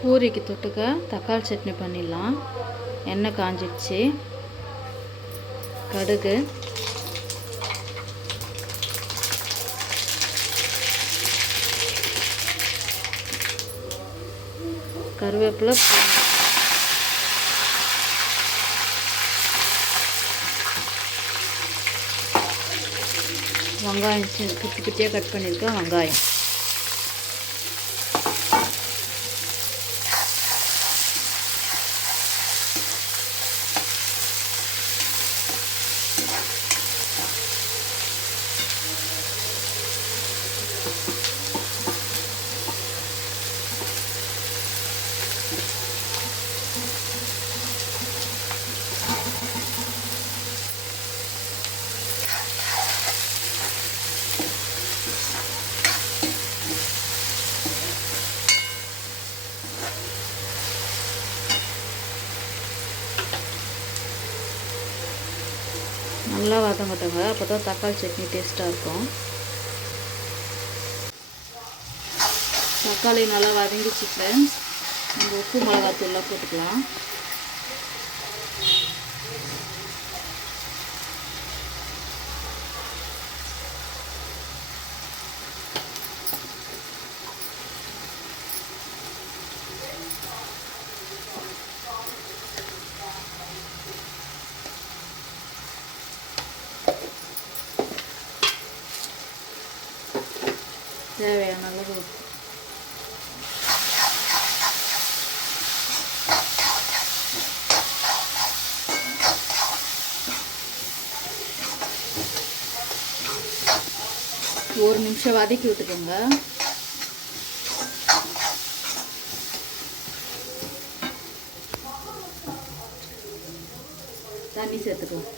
பூரிக்கு தொட்டுக்க தக்காளி சட்னி பண்ணிடலாம். எண்ணெய் காஞ்சிடுச்சு. கடுகு, கருவேப்பிலை, வெங்காயம் குட்டி குட்டியாக கட் பண்ணியிருக்கேன். வெங்காயம், நல்லா வதங்கட்டுங்க. அப்போ தான் தக்காளி சட்னி டேஸ்ட்டாக இருக்கும். தக்காளி நல்லா வதங்கிச்சு ஃப்ரெண்ட்ஸ். நம்ம உப்பு மிளகாத்தூள்லாம் போட்டுக்கலாம். தேவையான அளவு உப்பு. ஒரு நிமிஷம் வதக்கி விட்டுக்கோங்க. தண்ணி சேர்த்துக்கலாம்.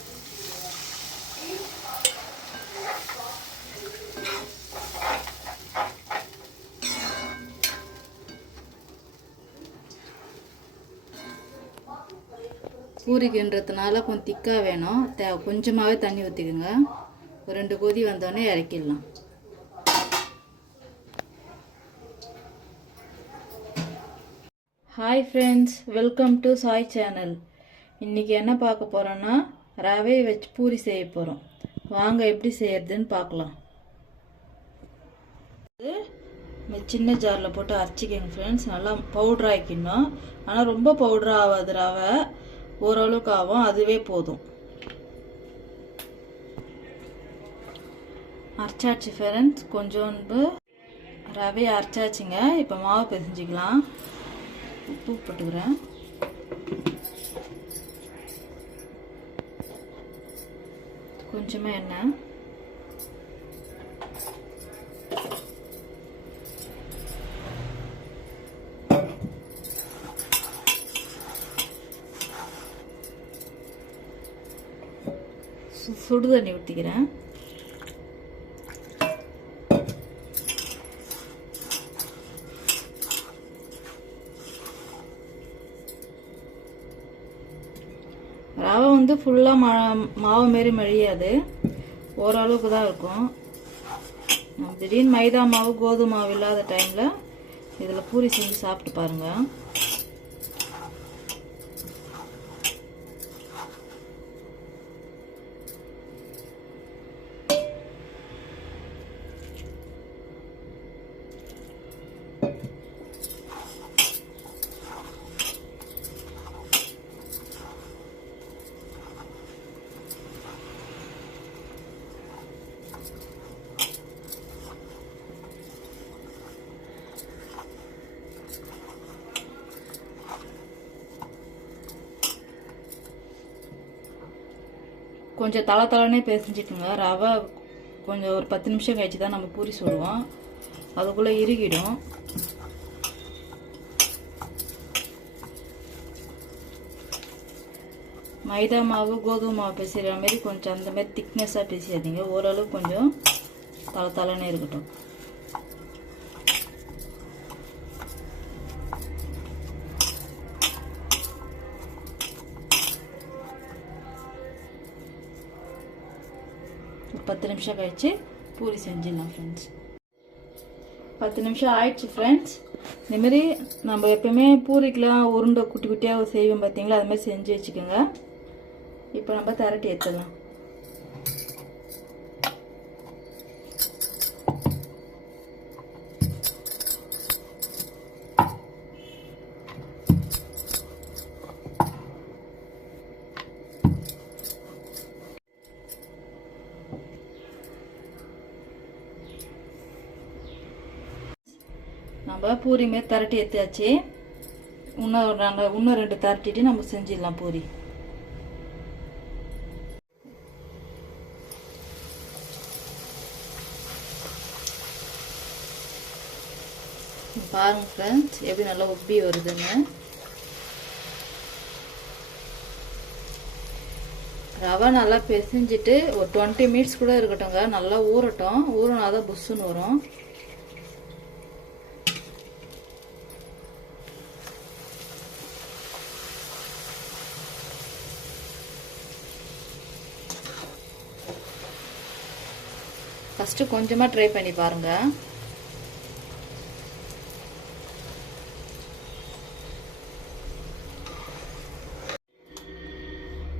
பூரிக்குன்றதுனால கொஞ்சம் திக்காக வேணும். கொஞ்சமாகவே தண்ணி ஊற்றிக்குங்க. ஒரு 2 கொதி வந்தோடனே இறக்கிடலாம். Hi friends, welcome to Sai channel. இன்றைக்கி என்ன பார்க்க போகிறோன்னா, ரவையை வச்சு பூரி செய்ய போகிறோம். வாங்க எப்படி செய்யறதுன்னு பார்க்கலாம். சின்ன ஜாரில் போட்டு அரைச்சிக்கங்க ஃப்ரெண்ட்ஸ். நல்லா பவுட்ரு ஆக்கிடணும். ஆனால் ரொம்ப பவுட்ரு ஆகாது, ரவை ஓரளவுக்கு ஆகும், அதுவே போதும். அரைச்சாச்சு ஃப்ரெண்ட்ஸ். கொஞ்சோண்டு ரவையை அரைச்சாச்சுங்க. இப்போ மாவு பிசைஞ்சிக்கலாம். உப்பு போட்டுக்கிறேன். கொஞ்சமாக எண்ணெய், சுடு தண்ணி ஊற்றிக்கிறேன். ரவை வந்து ஃபுல்லாக மாவு மாரி மழியாது, ஓரளவுக்கு தான் இருக்கும். திடீர்னு மைதா மாவு கோதுமை மாவு இல்லாத டைமில் இதில் பூரி செஞ்சு சாப்பிட்டு பாருங்கள். கொஞ்சம் தளத்தளனே பிசைஞ்சிட்டுங்க. ரவை கொஞ்சம் ஒரு 10 நிமிஷம் கழிச்சு தான் நம்ம பூரி சுடுவோம். அதுக்குள்ளே இறுகிடும். மைதா மாவு கோதுமை மாவு பிசைகிற மாதிரி கொஞ்சம் அந்த மாதிரி திக்னஸாக பிசையாதீங்க. ஓரளவுக்கு கொஞ்சம் தளத்தளனே இருக்கட்டும். ஒரு 10 நிமிஷம் கழிச்சு பூரி செஞ்சிடலாம் ஃப்ரெண்ட்ஸ். 10 நிமிஷம் ஆயிடுச்சு ஃப்ரெண்ட்ஸ். இந்தமாரி நம்ம எப்பயுமே பூரிக்கெலாம் உருண்டை குட்டி குட்டியாக செய்வோம் பார்த்தீங்களா, அதுமாதிரி செஞ்சு வச்சுக்கோங்க. இப்போ நம்ம திரட்டி எடுத்துடலாம். நம்ம பூரி மாரி திரட்டி எடுத்தாச்சு. இன்னும் 2 திரட்டிட்டு நம்ம செஞ்சிடலாம் பூரி. பாருங்க ஃப்ரெண்ட்ஸ் எப்படி நல்லா உப்பி வருதுன்னு. ரவை நல்லா பிசைஞ்சிட்டு ஒரு 20 மினிட்ஸ் கூட இருக்கட்டும்ங்க, நல்லா ஊறட்டும். ஊறினாதான் புஷ்ஷுன்னு வரும். ஃபஸ்ட்டு கொஞ்சமாக ட்ரை பண்ணி பாருங்கள்.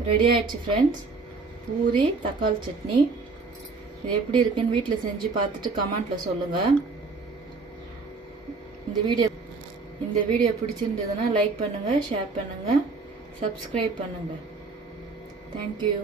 ரெடி ஆயிடுச்சு ஃப்ரெண்ட்ஸ் பூரி தக்காளி சட்னி. இது எப்படி இருக்குன்னு வீட்டில் செஞ்சு பார்த்துட்டு கமெண்ட்டில் சொல்லுங்கள். இந்த வீடியோ பிடிச்சிருந்ததுன்னா லைக் பண்ணுங்கள், ஷேர் பண்ணுங்கள், சப்ஸ்கிரைப் பண்ணுங்கள். தேங்க்யூ.